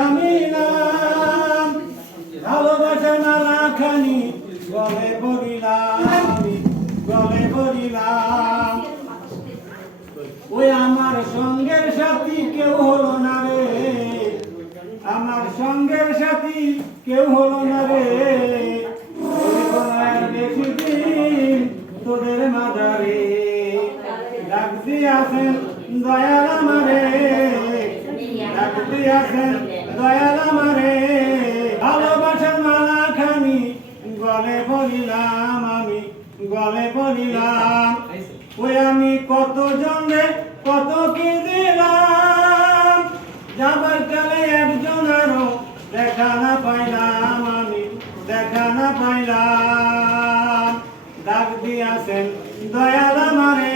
দামি নাম ভালোবাসার মালা খানি গলে পড়িলাম গলে পড়িলাম ওই আমার সঙ্গের সাথী কেউ হলো না রে আমার সঙ্গের সাথী কেউ হলো না রে বেশি দিন তোদের মাঝারে ডাক দিয়াছেন দয়াল আমারে ডাক দিয়াছেন দয়াল আমারে ভালোবাসার মালা খানি গলে পড়িলাম আমি গলে পড়িলাম ওই আমি কত জনে কত কি দিলাম যাবার কালে একজন আরো দেখা না পাইলাম আমি দেখা না পাইলাম ডাক দিয়াছেন দয়াল আমারে